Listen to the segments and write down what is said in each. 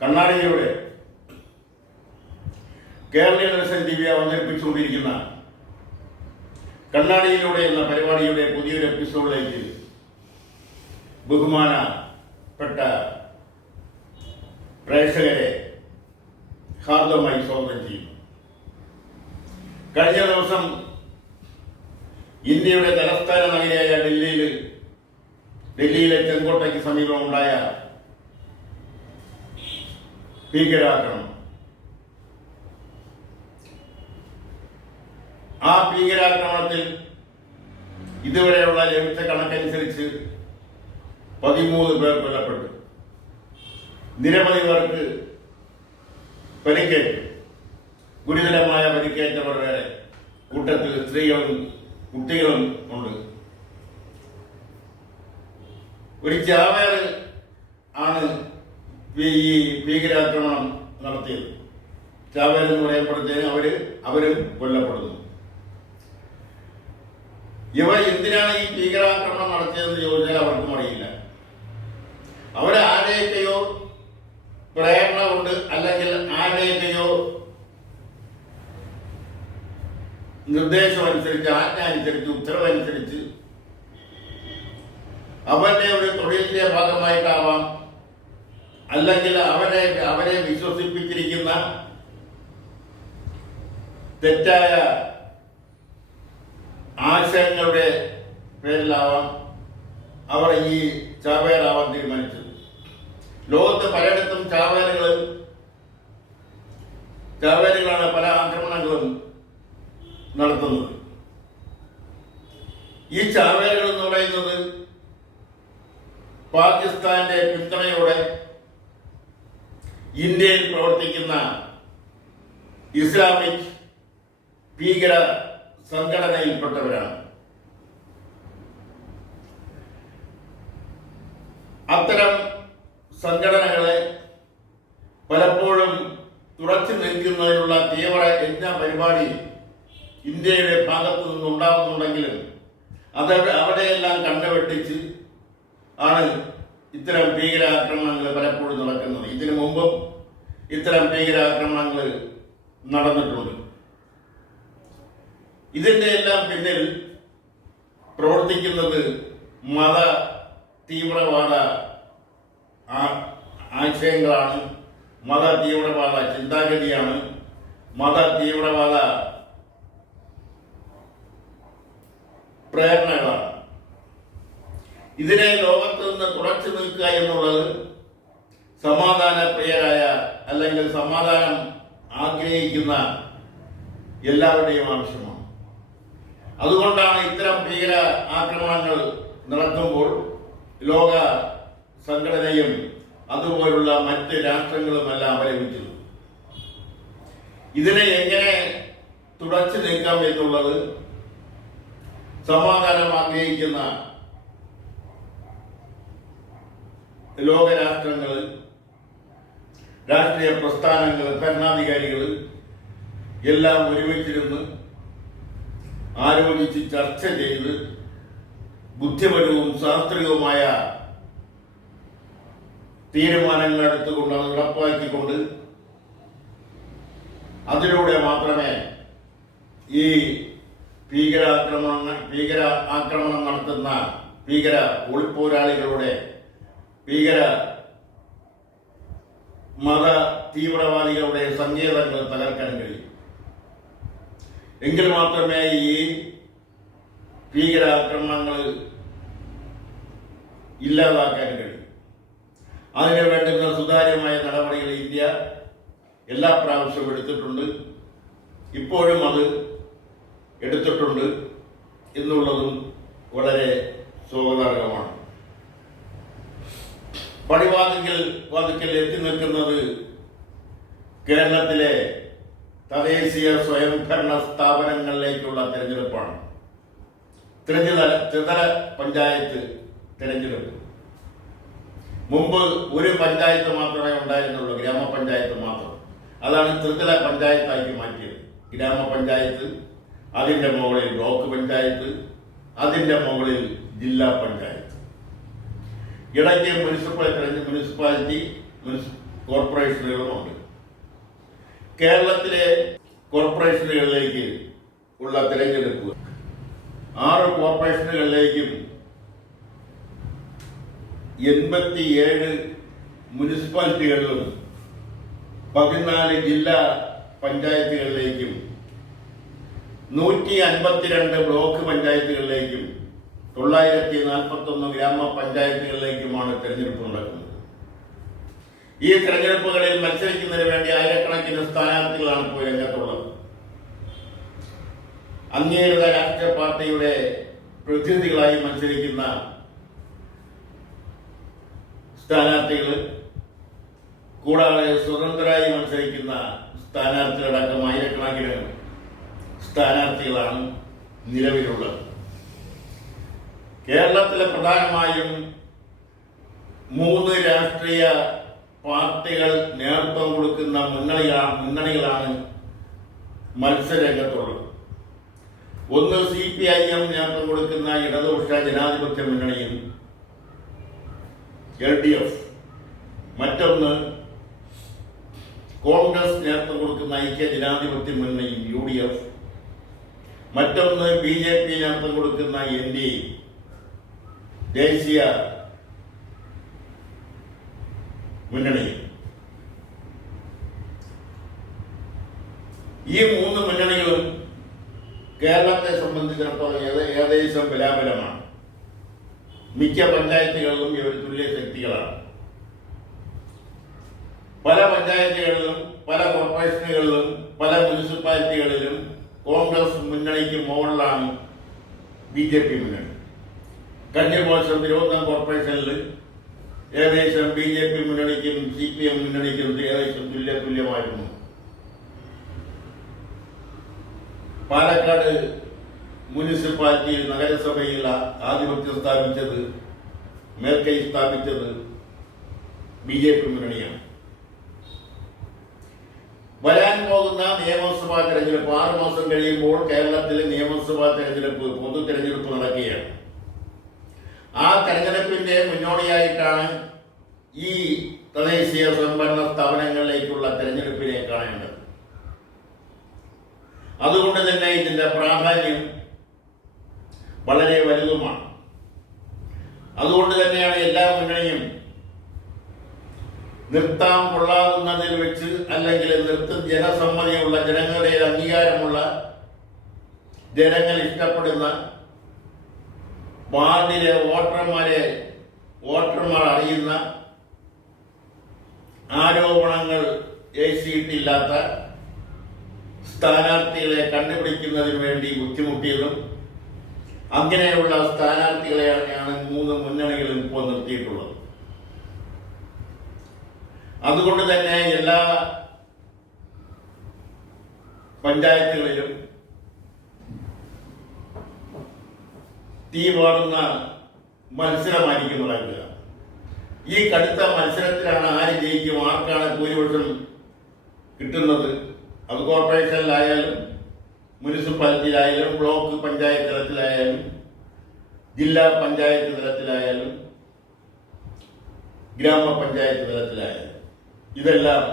കണ്ണാടിയിലൂടെ കേരളീയ Darshan T V അവതരിപ്പിച്ചുകൊണ്ടിരിക്കുന്ന കണ്ണാടിയിലൂടെ എന്ന പരിപാടിയുടെ പുതിയൊരു എപ്പിസോഡിലേക്ക് ബഹുമാനപ്പെട്ട പ്രേക്ഷകരെ ഹാർദവമായി സ്വാഗതം ചെയ്യുന്നു. കഴിഞ്ഞ ദിവസം ഇന്ത്യയുടെ തലസ്ഥാന നഗരിയായ ഡൽഹിയിലെ ചെങ്കോട്ടയ്ക്ക് സമീപമുണ്ടായ ഭീകരാക്രമണം. ആ ഭീകരാക്രമണത്തിൽ ഇതുവരെയുള്ള ലഭിച്ച കണക്കനുസരിച്ച് 13 പേർ കൊല്ലപ്പെട്ടു. നിരവധി പേർക്ക് പരിക്കേറ്റു. ഗുരുതരമായ പരിക്കേറ്റവർ വരെ കൂട്ടത്തിൽ സ്ത്രീകളും കുട്ടികളും ഉണ്ട്. ഒരു ചാവേർ ആണ് ഈ ഭീകരാക്രമണം നടത്തിയത്. ചാവേർ എന്ന് പറയപ്പെടുന്നതിന് അവരും കൊല്ലപ്പെടുന്നു. ഇവർ എന്തിനാണ് ഈ ഭീകരാക്രമണം നടത്തിയതെന്ന് ചോദിച്ചാൽ അവർക്കും അറിയില്ല. അവരാരെയൊക്കെയോ പ്രേരണ കൊണ്ട് അല്ലെങ്കിൽ ആരെയൊക്കെയോ നിർദ്ദേശമനുസരിച്ച്, ആജ്ഞ അനുസരിച്ച്, ഉത്തരവനുസരിച്ച് അവരുടെ ഒരു തൊഴിലിന്റെ ഭാഗമായിട്ടാവാം, അല്ലെങ്കിൽ അവരെ വിശ്വസിപ്പിച്ചിരിക്കുന്ന തെറ്റായ ആശയങ്ങളുടെ പേരിലാവാം അവർ ഈ ചാവേറാവാൻ തീരുമാനിച്ചത്. ലോകത്ത് പലയിടത്തും ചാവേറുകളാണ് പല ആക്രമണങ്ങളും നടത്തുന്നത്. ഈ ചാവേറുകൾ എന്ന് പറയുന്നത് പാകിസ്ഥാന്റെ പിന്തുണയോടെ ഇന്ത്യയിൽ പ്രവർത്തിക്കുന്ന ഇസ്ലാമിക് ഭീകര സംഘടനയിൽപ്പെട്ടവരാണ്. അത്തരം സംഘടനകളെ പലപ്പോഴും തുറച്ചു നിൽക്കുന്നതിനുള്ള തീവ്ര യജ്ഞ പരിപാടി ഇന്ത്യയുടെ ഭാഗത്തു നിന്നുണ്ടാകുന്നുണ്ടെങ്കിലും അവിടെയെല്ലാം കണ്ടുവെട്ടിച്ച് ആണ് ഇത്തരം ഭീകരാക്രമണങ്ങൾ പലപ്പോഴും നടക്കുന്നത്. ഇതിനു മുമ്പും ഇത്തരം ഭീകരാക്രമണങ്ങൾ നടന്നിട്ടുണ്ട്. ഇതിന്റെ എല്ലാം പിന്നിൽ പ്രവർത്തിക്കുന്നത് മത തീവ്രവാദ ആശയങ്ങളാണ്, മത തീവ്രവാദ ചിന്താഗതിയാണ്, മത തീവ്രവാദ പ്രേരണകളാണ്. ഇതിനെ ലോകത്ത് നിന്ന് തുടച്ചു നിൽക്കുക എന്നുള്ളത് സമാധാന പ്രിയരായ അല്ലെങ്കിൽ സമാധാനം ആഗ്രഹിക്കുന്ന എല്ലാവരുടെയും ആവശ്യമാണ്. അതുകൊണ്ടാണ് ഇത്തരം ഭീകര ആക്രമണങ്ങൾ നടക്കുമ്പോൾ ലോക സംഘടനയും അതുപോലുള്ള മറ്റ് രാഷ്ട്രങ്ങളുമെല്ലാം അവലംബിച്ചത്. ഇതിനെ എങ്ങനെ തുടച്ചു നീക്കാം എന്നുള്ളത് സമാധാനം ആഗ്രഹിക്കുന്ന ലോകരാഷ്ട്രങ്ങൾ, രാഷ്ട്രീയ പ്രസ്ഥാനങ്ങൾ, ഭരണാധികാരികൾ എല്ലാം ഒരുമിച്ചിരുന്ന് ആലോചിച്ച് ചർച്ച ചെയ്ത് ബുദ്ധിപരവും ശാസ്ത്രീയവുമായ തീരുമാനങ്ങൾ എടുത്തുകൊണ്ട് അത് ഉറപ്പാക്കിക്കൊണ്ട് അതിലൂടെ മാത്രമേ ഈ ഭീകര ആക്രമണം നടത്തുന്ന ഭീകര ഒളിപ്പോരാളികളുടെ ഭീകര മത തീവ്രവാദികളുടെ സങ്കേതങ്ങൾ തകർക്കാൻ കഴിയും. എങ്കിൽ മാത്രമേ ഈ ഭീകരാക്രമണങ്ങൾ ഇല്ലാതാക്കാൻ കഴിയും. അതിനു വേണ്ടുന്ന സുതാര്യമായ നടപടികൾ ഇന്ത്യ എല്ലാ പ്രാവശ്യവും എടുത്തിട്ടുണ്ട്, ഇപ്പോഴും അത് എടുത്തിട്ടുണ്ട് എന്നുള്ളതും വളരെ സ്വാഗതാർഹമാണ്. പടിവാതിക്കൽ എത്തി നിൽക്കുന്നത് കേരളത്തിലെ തദ്ദേശീയ സ്വയംഭരണ സ്ഥാപനങ്ങളിലേക്കുള്ള തെരഞ്ഞെടുപ്പാണ്. ത്രിതല പഞ്ചായത്ത് തെരഞ്ഞെടുപ്പ്. മുമ്പ് ഒരു പഞ്ചായത്ത് മാത്രമേ ഉണ്ടായിരുന്നുള്ളൂ, ഗ്രാമപഞ്ചായത്ത് മാത്രം. അതാണ് ത്രിതല പഞ്ചായത്താക്കി മാറ്റിയത്. ഗ്രാമപഞ്ചായത്ത്, അതിന്റെ മുകളിൽ ബ്ലോക്ക് പഞ്ചായത്ത്, അതിന്റെ മുകളിൽ ജില്ലാ പഞ്ചായത്ത്. ഇടയ്ക്ക് മുനിസിപ്പാലിറ്റി കോർപ്പറേഷനുകളുമുണ്ട്. കേരളത്തിലെ കോർപ്പറേഷനുകളിലേക്ക് ഉള്ള തിരഞ്ഞെടുപ്പ് 6 കോർപ്പറേഷനുകളിലേക്കും 87 മുനിസിപ്പാലിറ്റികളിലും 14 ജില്ലാ പഞ്ചായത്തുകളിലേക്കും 152 ബ്ലോക്ക് പഞ്ചായത്തുകളിലേക്കും 941 ഗ്രാമപഞ്ചായത്തുകളിലേക്കുമാണ് തെരഞ്ഞെടുപ്പ് നടക്കുന്നത്. ഈ തെരഞ്ഞെടുപ്പുകളിൽ മത്സരിക്കുന്നതിന് വേണ്ടി ആയിരക്കണക്കിന് സ്ഥാനാർത്ഥികളാണ് ഇപ്പോൾ രംഗത്തുള്ളത്. അംഗീകൃത രാഷ്ട്രീയ പാർട്ടിയുടെ പ്രതിനിധികളായി മത്സരിക്കുന്ന സ്ഥാനാർത്ഥികൾ, കൂടാതെ സ്വതന്ത്രരായി മത്സരിക്കുന്ന സ്ഥാനാർത്ഥികളടക്കം ആയിരക്കണക്കിന് സ്ഥാനാർത്ഥികളാണ് നിലവിലുള്ളത്. കേരളത്തിലെ പ്രധാനമായും 3 രാഷ്ട്രീയ പാർട്ടികൾ നേതൃത്വം കൊടുക്കുന്ന മുന്നണികളാണ് മത്സരരംഗത്തുള്ളത്. ഒന്ന് CPIM നേതൃത്വം കൊടുക്കുന്ന ഇടതുപക്ഷ ജനാധിപത്യ മുന്നണിയും LDF, മറ്റൊന്ന് കോൺഗ്രസ് നേതൃത്വം കൊടുക്കുന്ന ഐക്യ ജനാധിപത്യ മുന്നണിയും UDF, മറ്റൊന്ന് BJP നേതൃത്വം കൊടുക്കുന്ന NDA ദേശീയ മുന്നണിയും. ഈ 3 മുന്നണികളും കേരളത്തെ സംബന്ധിച്ചിടത്തോളം ഏകദേശം ബലാബലമാണ്. മിക്ക പഞ്ചായത്തുകളിലും ഇവർ തുല്യ ശക്തികളാണ്. പല പഞ്ചായത്തുകളിലും, പല കോർപ്പറേഷനുകളിലും, പല മുനിസിപ്പാലിറ്റികളിലും കോൺഗ്രസ് മുന്നണിക്ക് മുകളിലാണ് BJP മുന്നണി. കഴിഞ്ഞ വർഷം തിരുവനന്തപുരം കോർപ്പറേഷനിൽ ഏകദേശം BJP മുന്നണിക്കും CPM മുന്നണിക്കും ഏകദേശം തുല്യമായിരുന്നു. പാലക്കാട് മുനിസിപ്പാലിറ്റിയിൽ നഗരസഭയിൽ ആധിപത്യം സ്ഥാപിച്ചത്, മേൽക്കൈ സ്ഥാപിച്ചത് BJP മുന്നണിയാണ്. വരാൻ പോകുന്ന നിയമസഭാ തെരഞ്ഞെടുപ്പ് 6 മാസം കഴിയുമ്പോൾ കേരളത്തിലെ നിയമസഭാ തെരഞ്ഞെടുപ്പ്, പൊതു തെരഞ്ഞെടുപ്പ് നടക്കുകയാണ്. ആ തെരഞ്ഞെടുപ്പിന്റെ മുന്നോടിയായിട്ടാണ് ഈ തദ്ദേശീയ സ്വയംഭരണ സ്ഥാപനങ്ങളിലേക്കുള്ള തെരഞ്ഞെടുപ്പിനെ കാണേണ്ടത്. അതുകൊണ്ട് തന്നെ ഇതിന്റെ പ്രാധാന്യം വളരെ വലുതുമാണ്. അതുകൊണ്ട് തന്നെയാണ് എല്ലാ മുന്നണിയും നിർത്താൻ കൊള്ളാവുന്നതിൽ വെച്ച്, അല്ലെങ്കിൽ ജനസമ്മതിയുള്ള, ജനങ്ങളുടെ അംഗീകാരമുള്ള, ജനങ്ങൾ ഇഷ്ടപ്പെടുന്ന വാർഡിലെ വോട്ടർമാർ അറിയുന്ന, ആരോപണങ്ങൾ ഏശിയിട്ടില്ലാത്ത സ്ഥാനാർത്ഥികളെ കണ്ടുപിടിക്കുന്നതിന് വേണ്ടി ബുദ്ധിമുട്ടിയതും അങ്ങനെയുള്ള സ്ഥാനാർത്ഥികളെയാണ് 3 മുന്നണികളും ഇപ്പോൾ നിർത്തിയിട്ടുള്ളത്. അതുകൊണ്ട് തന്നെ എല്ലാ പഞ്ചായത്തുകളിലും തീ പാടുന്ന മത്സരമായിരിക്കും നടക്കുക. ഈ കടുത്ത മത്സരത്തിലാണ് ആര് ജയിക്കും, ആർക്കാണ് ഭൂരിപക്ഷം കിട്ടുന്നത്. അത് കോർപ്പറേഷനിലായാലും, മുനിസിപ്പാലിറ്റിയിലായാലും, ബ്ലോക്ക് പഞ്ചായത്ത് തലത്തിലായാലും, ജില്ലാ പഞ്ചായത്ത് തലത്തിലായാലും, ഗ്രാമപഞ്ചായത്ത് തലത്തിലായാലും, ഇതെല്ലാം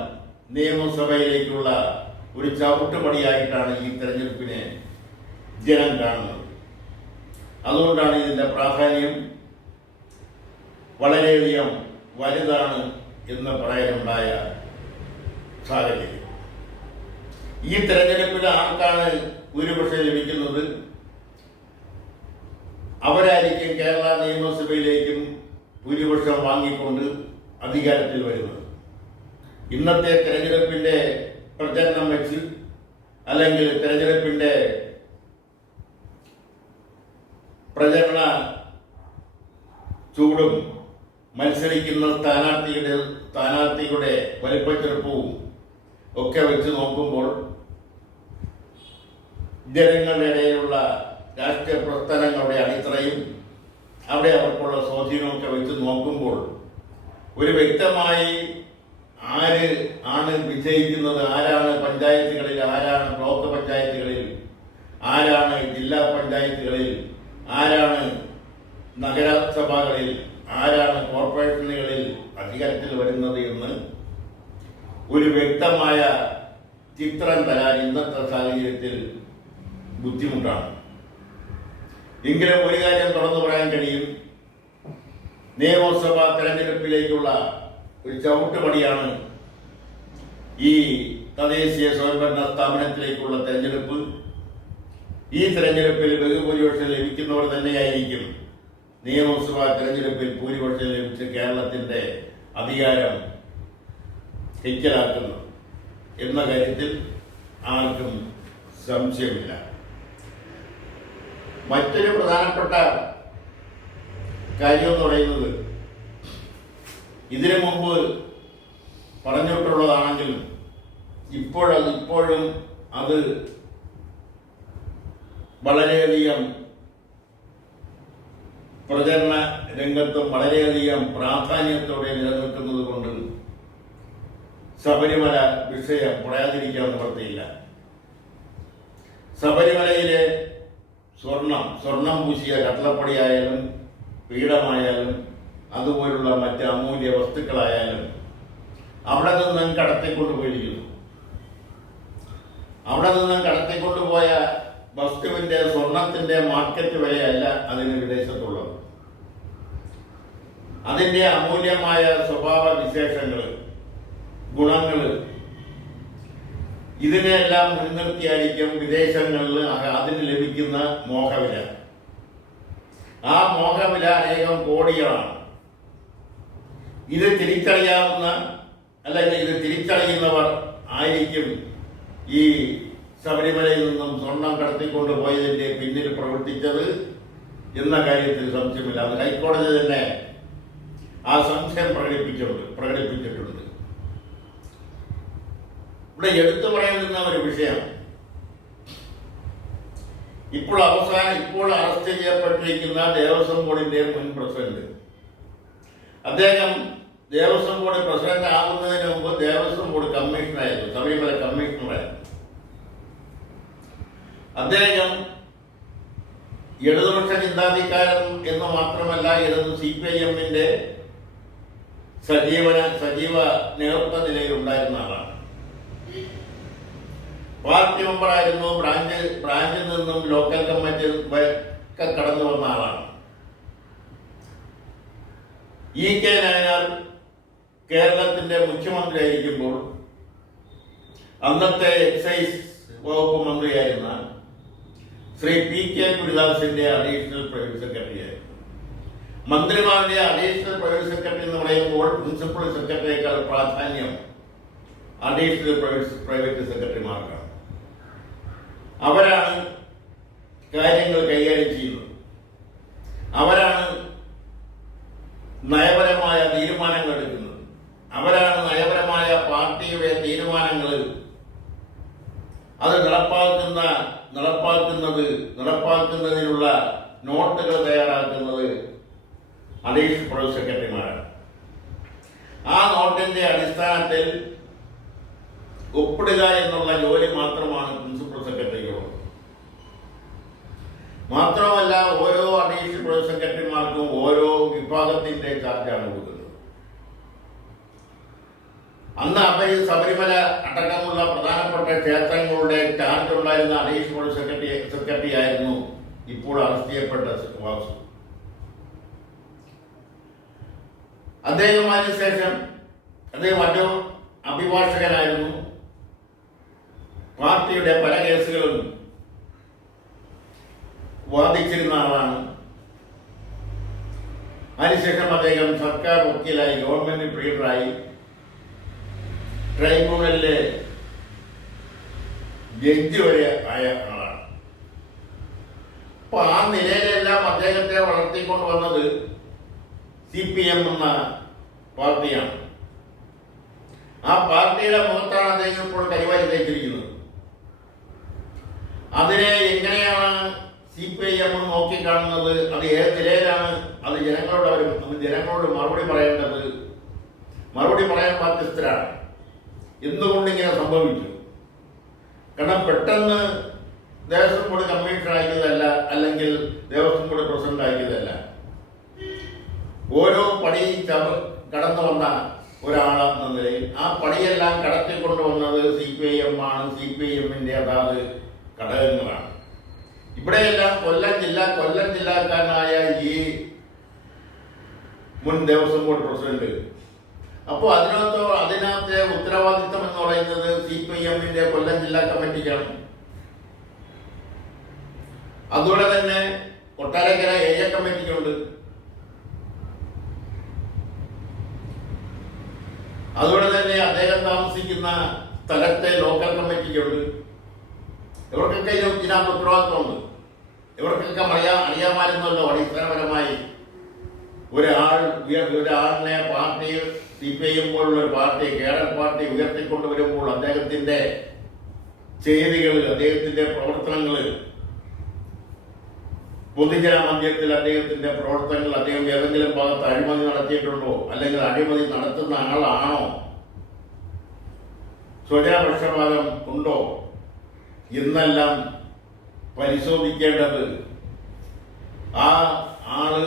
നിയമസഭയിലേക്കുള്ള ഒരു ചവിട്ടുപടിയായിട്ടാണ് ഈ തെരഞ്ഞെടുപ്പിനെ ജനം കാണുന്നത്. അതുകൊണ്ടാണ് ഇതിന്റെ പ്രാധാന്യം വളരെയധികം വലുതാണ് എന്ന് പറയാനുണ്ടായ സാഹചര്യം. ഈ തെരഞ്ഞെടുപ്പിൽ ആർക്കാണ് ഭൂരിപക്ഷം ലഭിക്കുന്നത്, അവരായിരിക്കും കേരള നിയമസഭയിലേക്കും ഭൂരിപക്ഷം വാങ്ങിക്കൊണ്ട് അധികാരത്തിൽ വരുന്നത്. ഇന്നത്തെ തെരഞ്ഞെടുപ്പിന്റെ പ്രചരണം വെച്ച്, അല്ലെങ്കിൽ തെരഞ്ഞെടുപ്പിന്റെ പ്രചരണ ചൂടും മത്സരിക്കുന്ന സ്ഥാനാർത്ഥികളുടെ വലിപ്പച്ചെറുപ്പവും ഒക്കെ വെച്ച് നോക്കുമ്പോൾ, ജനങ്ങളുടെ ഇടയിലുള്ള രാഷ്ട്രീയ പ്രസ്ഥാനങ്ങളുടെ അടിത്തറയും അവിടെ അവർക്കുള്ള സ്വാധീനമൊക്കെ വെച്ച് നോക്കുമ്പോൾ, ഒരു വ്യക്തമായി ആര് ആണ് വിജയിക്കുന്നത്, ആരാണ് പഞ്ചായത്തുകളിൽ, ആരാണ് ബ്ലോക്ക് പഞ്ചായത്തുകളിൽ, ആരാണ് ജില്ലാ പഞ്ചായത്തുകളിൽ, ആരാണ് നഗരസഭകളിൽ, ആരാണ് കോർപ്പറേഷനുകളിൽ അധികാരത്തിൽ വരുന്നത് എന്ന് ഒരു വ്യക്തമായ ചിത്രം തരാൻ ഇന്നത്തെ സാഹചര്യത്തിൽ ബുദ്ധിമുട്ടാണ്. എങ്കിലും ഒരു കാര്യം തുറന്നു പറയാൻ കഴിയും, നിയമസഭാ തെരഞ്ഞെടുപ്പിലേക്കുള്ള ഒരു ചവിട്ടുപടിയാണ് ഈ തദ്ദേശീയ സ്വയംഭരണ സ്ഥാപനത്തിലേക്കുള്ള തെരഞ്ഞെടുപ്പ്. ഈ തെരഞ്ഞെടുപ്പിൽ ബഹുഭൂരിപക്ഷം ലഭിക്കുന്നവർ തന്നെയായിരിക്കും നിയമസഭാ തെരഞ്ഞെടുപ്പിൽ ഭൂരിപക്ഷം ലഭിച്ച് കേരളത്തിന്റെ അധികാരം കൈക്കലാക്കുന്നു എന്ന കാര്യത്തിൽ ആർക്കും സംശയമില്ല. മറ്റൊരു പ്രധാനപ്പെട്ട കാര്യം എന്ന് പറയുന്നത്, ഇതിനു മുമ്പ് പറഞ്ഞിട്ടുള്ളതാണെങ്കിലും ഇപ്പോഴും അത് വളരെയധികം പ്രചരണ രംഗത്തും വളരെയധികം പ്രാധാന്യത്തോടെ നിലനിൽക്കുന്നത് കൊണ്ട് ശബരിമല വിഷയം പറയാതിരിക്കാൻ നിവൃത്തിയില്ല. ശബരിമലയിലെ സ്വർണം പൂശിയ കട്ടളപ്പടിയായാലും പീഠമായാലും അതുപോലുള്ള മറ്റ് അമൂല്യ വസ്തുക്കളായാലും അവിടെ നിന്നും കടത്തിക്കൊണ്ടുപോയിരിക്കുന്നു. അവിടെ നിന്നും കടത്തിക്കൊണ്ടുപോയ വസ്തുവിന്റെ സ്വർണത്തിന്റെ മാർക്കറ്റ് വിലയല്ല അതിന് വിദേശത്തുള്ളത്. അതിന്റെ അമൂല്യമായ സ്വഭാവ വിശേഷങ്ങൾ, ഗുണങ്ങൾ, ഇതിനെല്ലാം മുൻനിർത്തിയായിരിക്കും വിദേശങ്ങളിൽ അതിന് ലഭിക്കുന്ന മോഹവില. ആ മോഹവില അനേകം കോടികളാണ്. ഇത് തിരിച്ചറിയാവുന്ന അല്ലെങ്കിൽ ഇത് തിരിച്ചറിയുന്നവർ ആയിരിക്കും ഈ ശബരിമലയിൽ നിന്നും സ്വർണം കടത്തിക്കൊണ്ടുപോയതിന്റെ പിന്നിൽ പ്രവർത്തിച്ചത് എന്ന കാര്യത്തിൽ സംശയമില്ല. അത് ഹൈക്കോടതി തന്നെ ആ സംശയം പ്രകടിപ്പിച്ചിട്ടുണ്ട്. ഇവിടെ എടുത്തു പറയുന്ന ഒരു വിഷയം, ഇപ്പോൾ അറസ്റ്റ് ചെയ്യപ്പെട്ടിരിക്കുന്ന ദേവസ്വം ബോർഡിന്റെ മുൻ പ്രസിഡന്റ്, അദ്ദേഹം ദേവസ്വം ബോർഡ് പ്രസിഡന്റ് ആകുന്നതിന് മുമ്പ് ദേവസ്വം ബോർഡ് കമ്മീഷണറായിരുന്നു, ശബരിമല കമ്മീഷണറായിരുന്നു. അദ്ദേഹം ഇടതുപക്ഷ ചിന്താധികാരം എന്ന് മാത്രമല്ല, CPIM-ന്റെ സജീവ നേതൃത്വ നിലയിൽ ഉണ്ടായിരുന്ന ആളാണ്. പാർട്ടി മെമ്പറായിരുന്നു. ബ്രാഞ്ചിൽ നിന്നും ലോക്കൽ കമ്മിറ്റി ഒക്കെ കടന്നു വന്ന ആളാണ്. EK നായനാർ കേരളത്തിന്റെ മുഖ്യമന്ത്രി ആയിരിക്കുമ്പോൾ അന്നത്തെ എക്സൈസ് വകുപ്പ് മന്ത്രിയായിരുന്ന ശ്രീ PK ഗുരുദാസിന്റെ അഡീഷണൽ പ്രൈവറ്റ് സെക്രട്ടറി ആയിരുന്നു. മന്ത്രിമാരുടെ അഡീഷണൽ പ്രൈവറ്റ് സെക്രട്ടറി എന്ന് പറയുമ്പോൾ പ്രിൻസിപ്പൽ സെക്രട്ടറിയേക്കാൾ പ്രാധാന്യം അഡീഷണൽ പ്രൈവറ്റ് സെക്രട്ടറിമാർക്കാണ്. അവരാണ് കാര്യങ്ങൾ കൈകാര്യം ചെയ്യുന്നത്. അവരാണ് നയപരമായ തീരുമാനങ്ങൾ എടുക്കുന്നത്. അവരാണ് നയപരമായ പാർട്ടിയുടെ തീരുമാനങ്ങൾ അത് നടപ്പാക്കുന്നതിനുള്ള നോട്ടുകൾ തയ്യാറാക്കുന്നത് അഡീഷണൽ പ്രൈവറ്റ് സെക്രട്ടറിമാരാണ്. ആ നോട്ടിന്റെ അടിസ്ഥാനത്തിൽ ഒപ്പിടുക എന്നുള്ള ജോലി മാത്രമാണ് പ്രിൻസിപ്പൽ സെക്രട്ടറിക്കുള്ളത്. മാത്രമല്ല, ഓരോ അഡീഷണൽ പ്രൈവറ്റ് സെക്രട്ടറിമാർക്കും ഓരോ വിഭാഗത്തിന്റെ ചാർജാണ് കൊടുക്കുന്നത്. അന്ന് ശബരിമല അടക്കമുള്ള പ്രധാനപ്പെട്ട ക്ഷേത്രങ്ങളുടെ ചാർജ് ഉണ്ടായിരുന്ന അഡീഷണൽ സെക്രട്ടറി ആയിരുന്നു ഇപ്പോൾ അറസ്റ്റ് ചെയ്യപ്പെട്ട വാസു. അദ്ദേഹം അതിനുശേഷം മറ്റു അഭിഭാഷകനായിരുന്നു. പാർട്ടിയുടെ പല കേസുകളും വാദിച്ചിരുന്ന ആളാണ്. അതിനുശേഷം അദ്ദേഹം സർക്കാർ വക്കീലായി, ഗവൺമെന്റ് പ്രീഡറായി, ട്രൈബ്യൂണലിലെ ജഡ്ജി വരെ ആയ ആളാണ്. അപ്പൊ ആ നിലയിലെല്ലാം അദ്ദേഹത്തെ വളർത്തിക്കൊണ്ടുവന്നത് CPM എന്ന പാർട്ടിയാണ്. ആ പാർട്ടിയുടെ മുഖത്താണ് അദ്ദേഹം ഇപ്പോൾ കരിവാരി തേച്ചിരിക്കുന്നത്. അതിനെ എങ്ങനെയാണ് CPIM നോക്കിക്കാണുന്നത്, അത് ഏത് നിലയിലാണ് അത് ജനങ്ങളോട് മറുപടി പറയാൻ ബാധ്യസ്ഥരാണ്. എന്തുകൊണ്ടിങ്ങനെ സംഭവിച്ചു? കാരണം പെട്ടെന്ന് ദേവസ്വം ബോർഡ് കമ്മീഷണർ ആക്കിയതല്ല, അല്ലെങ്കിൽ ദേവസ്വം ബോർഡ് പ്രസിഡന്റ് ആക്കിയതല്ല. ഓരോ പടി കടന്നു വന്ന ഒരാളെന്ന നിലയിൽ ആ പണിയെല്ലാം കടത്തിക്കൊണ്ടുവന്നത് CPIM ആണ്. CPIM-ന്റെ അതാത് ഘടകങ്ങളാണ്. ഇവിടെയെല്ലാം കൊല്ലം ജില്ലാക്കാരനായ ഈ മുൻ ദേവസ്വം ബോർഡ് പ്രസിഡന്റ്. അപ്പോൾ അതിനകത്തെ ഉത്തരവാദിത്വം എന്ന് പറയുന്നത് CPIM-ന്റെ കൊല്ലം ജില്ലാ കമ്മിറ്റിക്കാണ്. അതുപോലെ തന്നെ കൊട്ടാരക്കര ഏരിയ കമ്മിറ്റിക്കുണ്ട്. അതുപോലെ തന്നെ അദ്ദേഹം താമസിക്കുന്ന സ്ഥലത്തെ ലോക്കൽ കമ്മിറ്റിക്കുണ്ട്. ഇവർക്കൊക്കെ ഇതിനകത്ത് ഉത്തരവാദിത്വമുണ്ട്. ഇവർക്കൊക്കെ അറിയാമായിരുന്നല്ലോ അടിസ്ഥാനപരമായി ഒരാളിനെ പാർട്ടി CPIM പോലുള്ള ഒരു പാർട്ടി കേഡർ പാർട്ടി ഉയർത്തിക്കൊണ്ടുവരുമ്പോൾ അദ്ദേഹത്തിന്റെ ചെയ്തികൾ, അദ്ദേഹത്തിന്റെ പ്രവർത്തനങ്ങൾ, പൊതുജന മധ്യത്തിൽ അദ്ദേഹത്തിന്റെ പ്രവർത്തനങ്ങൾ, അദ്ദേഹം ഏതെങ്കിലും ഭാഗത്ത് അഴിമതി നടത്തിയിട്ടുണ്ടോ, അല്ലെങ്കിൽ അഴിമതി നടത്തുന്ന ആളാണോ, സ്വജനപക്ഷപാതം ഉണ്ടോ എന്നെല്ലാം പരിശോധിക്കേണ്ടത് ആ ആള്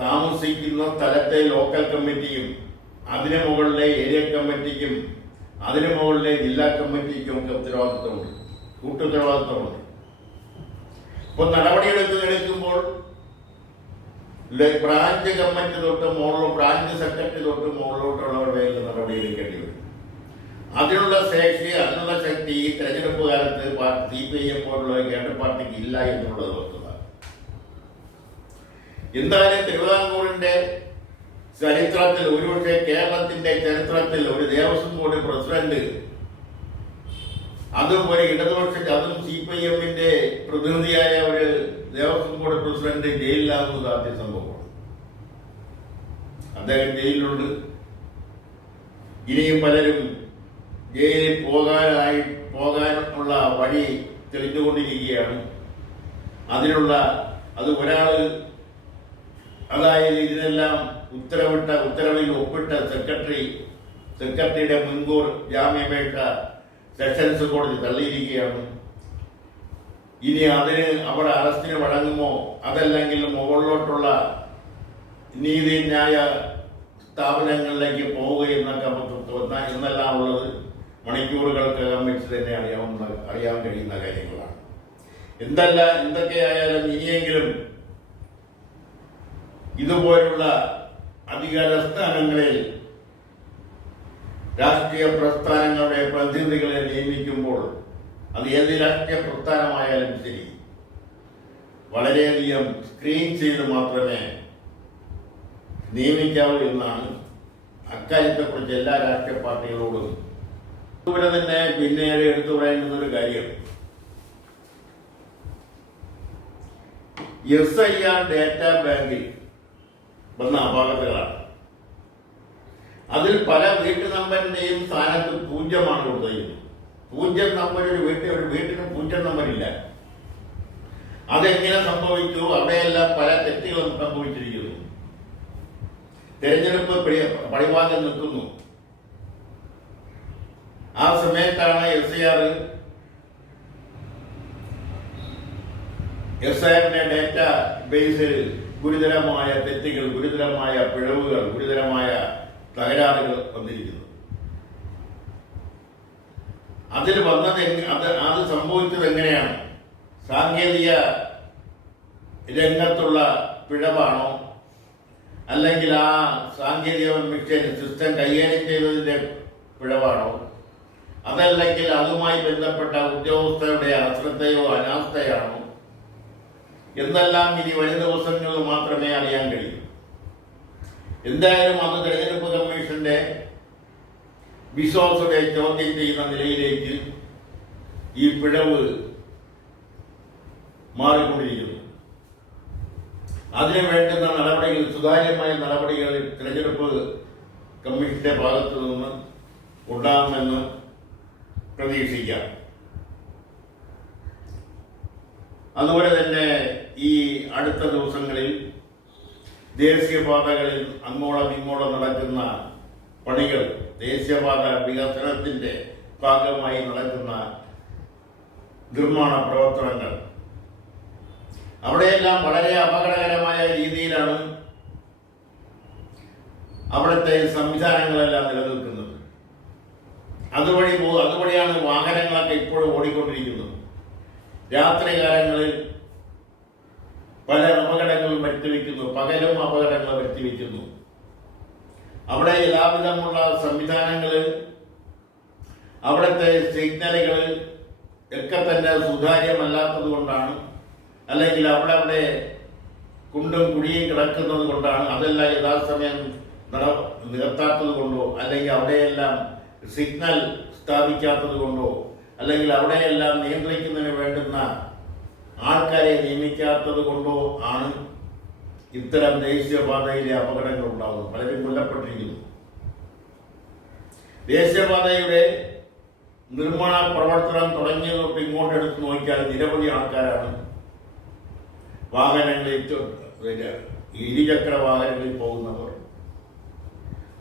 താമസിക്കുന്ന സ്ഥലത്തെ ലോക്കൽ കമ്മിറ്റിയും അതിനു മുകളിലെ ഏരിയ കമ്മിറ്റിക്കും അതിനു മുകളിലെ ജില്ലാ കമ്മിറ്റിക്കും ഒക്കെ ഉത്തരവാദിത്വമുണ്ട്, കൂട്ടുത്തരവാദിത്വമുണ്ട്. ഇപ്പൊ നടപടിയെടുക്കുമ്പോൾ ബ്രാഞ്ച് കമ്മിറ്റി തൊട്ട് മുകളിലോട്ട്, ബ്രാഞ്ച് സെക്രട്ടറി തൊട്ട് മുകളിലോട്ടുള്ളവരുടെ മേൽ നടപടിയെടുക്കേണ്ടി വരും. അതിനുള്ള ശേഷി, അതിനുള്ള ശക്തി ഈ തെരഞ്ഞെടുപ്പ് കാലത്ത് CPIM പോലുള്ള കേന്ദ്ര പാർട്ടിക്ക് ഇല്ല എന്നുള്ളത് വസ്തുത. എന്തായാലും തിരുവിതാംകൂറിന്റെ ചരിത്രത്തിൽ, ഒരുപക്ഷെ കേരളത്തിന്റെ ചരിത്രത്തിൽ ഒരു ദേവസ്വം ബോർഡ് പ്രസിഡന്റ്, അതും ഒരു അതും CPIM-ന്റെ പ്രതിനിധിയായ ഒരു ദേവസ്വം ബോർഡ് പ്രസിഡന്റ് ജയിലിലാകുന്നത് ആദ്യ സംഭവമാണ്. അദ്ദേഹം ജയിലിലുണ്ട്. ഇനിയും പലരും ജയിലിൽ പോകാനുള്ള വഴി തെളിഞ്ഞുകൊണ്ടിരിക്കുകയാണ്. അത് ഒരാള്, അതായത് ഇതിനെല്ലാം ഉത്തരവിൽ ഒപ്പിട്ട സെക്രട്ടറിയുടെ മുൻകൂർ ജാമ്യാപേക്ഷ സെഷൻസ് കോടതി തള്ളിയിരിക്കുകയാണ്. ഇനി അവിടെ അറസ്റ്റിന് വഴങ്ങുമോ, അതല്ലെങ്കിൽ മുകളിലോട്ടുള്ള നീതിന്യായ സ്ഥാപനങ്ങളിലേക്ക് പോവുകയെന്നൊക്കെ എന്നെല്ലാം ഉള്ളത് മണിക്കൂറുകൾക്കകം വെച്ച് തന്നെ അറിയാൻ കഴിയുന്ന കാര്യങ്ങളാണ്. എന്തൊക്കെയായാലും ഇനിയെങ്കിലും ഇതുപോലുള്ള അധികാര സ്ഥാനങ്ങളിൽ രാഷ്ട്രീയ പ്രസ്ഥാനങ്ങളുടെ പ്രതിനിധികളെ നിയമിക്കുമ്പോൾ അത് ഏത് രാഷ്ട്രീയ പ്രസ്ഥാനമായാലും ശരി, വളരെയധികം സ്ക്രീൻ ചെയ്ത് മാത്രമേ നിയമിക്കാവൂ എന്നാണ് അക്കാര്യത്തെക്കുറിച്ച് എല്ലാ രാഷ്ട്രീയ പാർട്ടികളോടും. അതുപോലെ തന്നെ പിന്നീട് എടുത്തു പറയുന്ന ഒരു കാര്യം, SIR ഡേറ്റാ ബാങ്കിൽ വന്ന അപാകതകളാണ്. അതിൽ പല വീട്ടു നമ്പറിന്റെയും സ്ഥാനത്ത് 0 കൊടുത്തിരിക്കുന്നത്. 0 നമ്പർ ഒരു വീട്ടിന് 0 നമ്പറില്ല. അതെങ്ങനെ സംഭവിച്ചു? അവിടെയെല്ലാം പല തെറ്റുകളും സംഭവിച്ചിരിക്കുന്നു. തെരഞ്ഞെടുപ്പ് പടിവാതിൽ നിൽക്കുന്നു. ആ സമയത്താണ് SIR-ന്റെ ഡേറ്റാ ബേസിൽ ഗുരുതരമായ തെറ്റുകൾ, ഗുരുതരമായ പിഴവുകൾ, ഗുരുതരമായ തകരാറുകൾ വന്നിരിക്കുന്നു. അതിൽ അത് സംഭവിച്ചത് എങ്ങനെയാണ്? സാങ്കേതിക രംഗത്തുള്ള പിഴവാണോ, അല്ലെങ്കിൽ ആ സാങ്കേതിക സിസ്റ്റം കൈകാര്യം ചെയ്തതിന്റെ പിഴവാണോ, അതല്ലെങ്കിൽ അതുമായി ബന്ധപ്പെട്ട ഉദ്യോഗസ്ഥരുടെ അശ്രദ്ധയോ അനാസ്ഥയാണോ എന്നെല്ലാം ഇനി വരും ദിവസങ്ങളിൽ മാത്രമേ അറിയാൻ കഴിയൂ. എന്തായാലും അത് തെരഞ്ഞെടുപ്പ് കമ്മീഷന്റെ വിശ്വാസത്തെ ചോദ്യം ചെയ്യുന്ന നിലയിലേക്ക് ഈ പിഴവ് മാറിക്കൊണ്ടിരിക്കുന്നു. അതിനു വേണ്ടുന്ന നടപടികൾ, സുതാര്യമായ നടപടികൾ തെരഞ്ഞെടുപ്പ് കമ്മീഷന്റെ ഭാഗത്തു നിന്ന് ഉണ്ടാകുമെന്ന് പ്രതീക്ഷിക്കാം. അതുപോലെ തന്നെ ഈ അടുത്ത ദിവസങ്ങളിൽ ദേശീയപാതകളിൽ അങ്ങോളം ഇങ്ങോളം നടക്കുന്ന പണികൾ, ദേശീയപാത വികസനത്തിന്റെ ഭാഗമായി നടക്കുന്ന നിർമ്മാണ പ്രവർത്തനങ്ങൾ, അവിടെയെല്ലാം വളരെ അപകടകരമായ രീതിയിലാണ് അവിടുത്തെ സംവിധാനങ്ങളെല്ലാം നിലനിൽക്കുന്നത്. അതുവഴിയാണ് വാഹനങ്ങളൊക്കെ ഇപ്പോഴും ഓടിക്കൊണ്ടിരിക്കുന്നത്. രാത്രി കാലങ്ങളിൽ പല അപകടങ്ങളും വരുത്തിവെക്കുന്നു, പകലും അപകടങ്ങൾ വരുത്തിവെക്കുന്നു. അവിടെ എല്ലാവിധമുള്ള സംവിധാനങ്ങൾ, അവിടുത്തെ സിഗ്നലുകൾ ഒക്കെ തന്നെ സുതാര്യമല്ലാത്തത് കൊണ്ടാണ്, അല്ലെങ്കിൽ അവിടെ കുണ്ടും കുഴിയും കിടക്കുന്നത് കൊണ്ടാണ്, അതെല്ലാം യഥാസമയം നികത്താത്തത് കൊണ്ടോ, അല്ലെങ്കിൽ അവിടെയെല്ലാം സിഗ്നൽ സ്ഥാപിക്കാത്തത് കൊണ്ടോ, അല്ലെങ്കിൽ അവിടെയെല്ലാം നിയന്ത്രിക്കുന്നതിന് വേണ്ടുന്ന ആൾക്കാരെ നിയമിക്കാത്തത് കൊണ്ടോ ആണ് ഇത്തരം ദേശീയപാതയിലെ അപകടങ്ങൾ ഉണ്ടാകുന്നത്. പലരും കൊല്ലപ്പെട്ടിരിക്കുന്നു. ദേശീയപാതയുടെ നിർമ്മാണ പ്രവർത്തനം തുടങ്ങിയ തൊട്ട് ഇങ്ങോട്ട് എടുത്ത് നോക്കിയാൽ നിരവധി ആൾക്കാരാണ് വാഹനങ്ങളിൽ, ഇരുചക്ര വാഹനങ്ങളിൽ പോകുന്നവർ,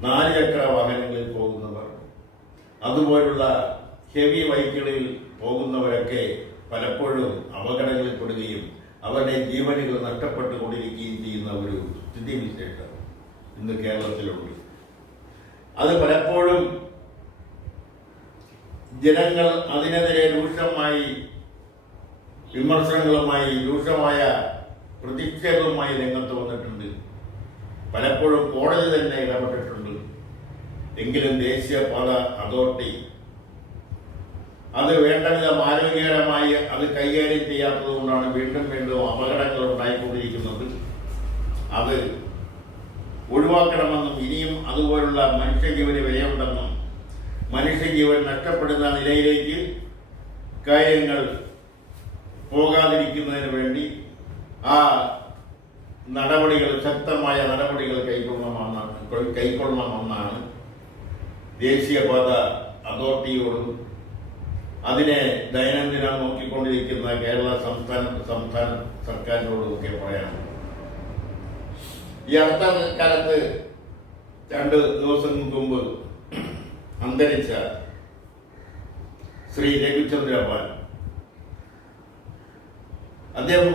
4 ചക്ര വാഹനങ്ങളിൽ പോകുന്നവർ, അതുപോലുള്ള ഹെവി ബൈക്കുകളിൽ പോകുന്നവരൊക്കെ പലപ്പോഴും അപകടങ്ങളിൽപ്പെടുകയും അവരുടെ ജീവനുകൾ നഷ്ടപ്പെട്ടുകൊണ്ടിരിക്കുകയും ചെയ്യുന്ന ഒരു സ്ഥിതിവിശേഷം ഇന്ന് കേരളത്തിലുണ്ട്. അത് പലപ്പോഴും ജനങ്ങൾ അതിനെതിരെ രൂക്ഷമായി വിമർശനങ്ങളുമായി, രൂക്ഷമായ പ്രതിഷേധവുമായി രംഗത്ത് വന്നിട്ടുണ്ട്. പലപ്പോഴും കോടതി തന്നെ ഇടപെട്ടിട്ടുണ്ട്. എങ്കിലും ദേശീയപാത അതോറിറ്റി അത് വേണ്ട വിധം ആരോഗ്യകരമായി അത് കൈകാര്യം ചെയ്യാത്തത് കൊണ്ടാണ് വീണ്ടും വീണ്ടും അപകടങ്ങൾ ഉണ്ടായിക്കൊണ്ടിരിക്കുന്നത്. അത് ഒഴിവാക്കണമെന്നും ഇനിയും അതുപോലുള്ള മനുഷ്യജീവന് വിലയുണ്ടെന്നും മനുഷ്യജീവൻ നഷ്ടപ്പെടുന്ന നിലയിലേക്ക് കാര്യങ്ങൾ പോകാതിരിക്കുന്നതിന് വേണ്ടി ആ നടപടികൾ, ശക്തമായ നടപടികൾ കൈക്കൊള്ളണമെന്നാണ് ദേശീയപാത അതോറിറ്റിയോടും അതിനെ ദൈനംദിനം നോക്കിക്കൊണ്ടിരിക്കുന്ന കേരള സംസ്ഥാന സർക്കാരിനോടുമൊക്കെ പറയാനുള്ളത്. ഈ അടുത്ത കാലത്ത് 2 ദിവസങ്ങൾക്ക് മുമ്പ് അന്തരിച്ച ശ്രീ രഘുചന്ദ്രപാൽ, അദ്ദേഹം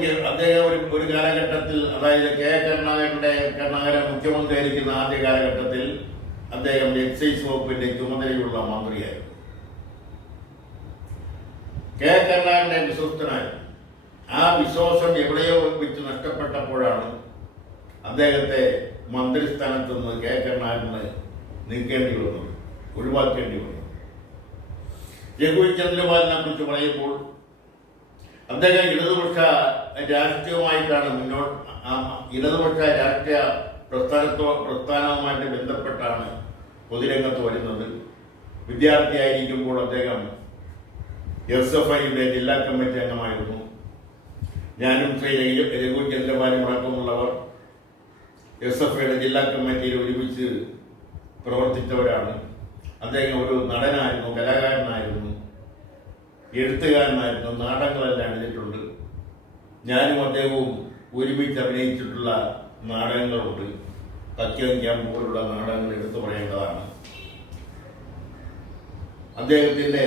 ഒരു കാലഘട്ടത്തിൽ, അതായത് കരുണാകരൻ മുഖ്യമന്ത്രി ആയിരിക്കുന്ന ആദ്യ കാലഘട്ടത്തിൽ അദ്ദേഹം എക്സൈസ് വകുപ്പിന്റെ ചുമതലയുള്ള മന്ത്രിയായിരുന്നു. കരുണാകരന്റെ വിശ്വസ്തനായിരുന്നു. ആ വിശ്വാസം എവിടെയോ വെച്ച് നഷ്ടപ്പെട്ടപ്പോഴാണ് അദ്ദേഹത്തെ മന്ത്രിസ്ഥാനത്ത് നിന്ന് കരുണാകരനെ നീക്കേണ്ടി വന്നത്, ഒഴിവാക്കേണ്ടി വന്നത്. രഘുചന്ദ്രപാലിനെ കുറിച്ച് പറയുമ്പോൾ അദ്ദേഹം ഇടതുപക്ഷ രാഷ്ട്രീയമായിട്ടാണ് ഇടതുപക്ഷ രാഷ്ട്രീയ പ്രസ്ഥാനവുമായിട്ട് ബന്ധപ്പെട്ടാണ് പൊതുരംഗത്ത് വരുന്നത്. വിദ്യാർത്ഥിയായിരിക്കുമ്പോൾ അദ്ദേഹം SFIയുടെ ജില്ലാ കമ്മിറ്റി അംഗമായിരുന്നു. ഞാനും ശ്രീ രഘുചന്ദ്രപാലും അടക്കമുള്ളവർ SFIയുടെ ജില്ലാ കമ്മിറ്റിയിൽ ഒരുമിച്ച് പ്രവർത്തിച്ചവരാണ്. അദ്ദേഹം ഒരു നടനായിരുന്നു, കലാകാരനായിരുന്നു, എഴുത്തുകാരനായിരുന്നു, നാടകങ്ങളെല്ലാം എഴുതിയിട്ടുണ്ട്. ഞാനും അദ്ദേഹവും ഒരുമിച്ച് അഭിനയിച്ചിട്ടുള്ള നാടകങ്ങളുണ്ട്. തക്കം പോലുള്ള നാടകങ്ങൾ എടുത്തു പറയേണ്ടതാണ്. അദ്ദേഹത്തിൻ്റെ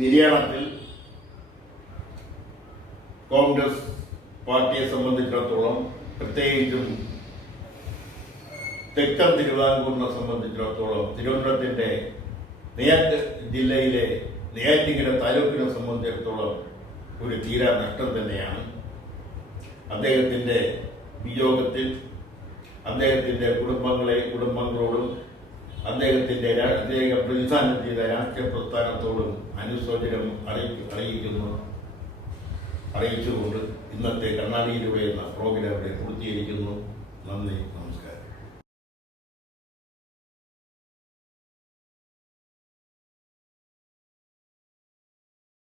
നിര്യാണത്തിൽ കോൺഗ്രസ് പാർട്ടിയെ സംബന്ധിച്ചിടത്തോളം, പ്രത്യേകിച്ചും തെക്കൻ തിരുവിതാംകൂറിനെ സംബന്ധിച്ചിടത്തോളം, തിരുവനന്തപുരത്തിൻ്റെ ജില്ലയിലെ നെയ്യാറ്റിൻകര താലൂക്കിനെ സംബന്ധിച്ചിടത്തോളം ഒരു തീരാ നഷ്ടം തന്നെയാണ്. അദ്ദേഹത്തിൻ്റെ വിയോഗത്തിൽ അദ്ദേഹത്തിൻ്റെ കുടുംബങ്ങളോടും അദ്ദേഹത്തിൻ്റെ പ്രതിനിധാനം ചെയ്ത രാഷ്ട്രീയ പ്രസ്ഥാനത്തോടും അനുശോചനം അറിയിച്ചുകൊണ്ട് ഇന്നത്തെ കർണാടകയിൽ എന്ന പ്രോഗ്രാമിനെ പൂർത്തീകരിക്കുന്നു. നന്ദി.